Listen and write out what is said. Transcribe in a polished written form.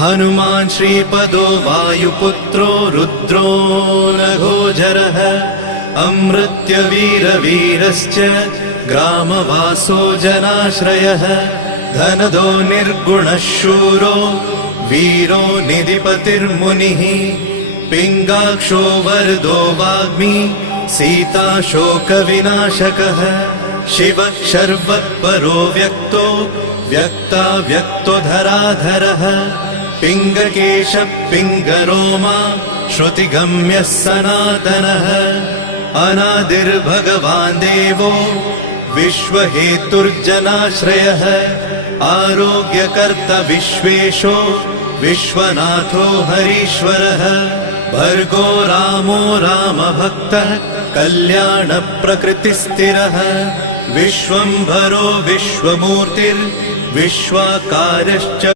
हनुमान् श्रीपदो वायुपुत्रो रुद्रो नघोजरः अमृत्यवीरवीरश्च ग्रामवासो जनाश्रयः धनदो निर्गुणः शूरो वीरो निधिपतिर्मुनिः पिङ्गाक्षो वरदो वाग्मी सीताशोकविनाशकः शिवः शर्वत्परो व्यक्तो व्यक्तो धराधरः पिङ्गकेशः पिङ्गरोमा श्रुतिगम्यः सनातनः अनादिर्भगवान् देवो विश्वहेतुर्जनाश्रयः आरोग्यकर्ता विश्वेशो विश्वनाथो हरीश्वरः भर्गो रामो रामभक्तः कल्याणप्रकृतिस्थिरः विश्वम्भरो विश्वमूर्तिर्विश्वाकारश्च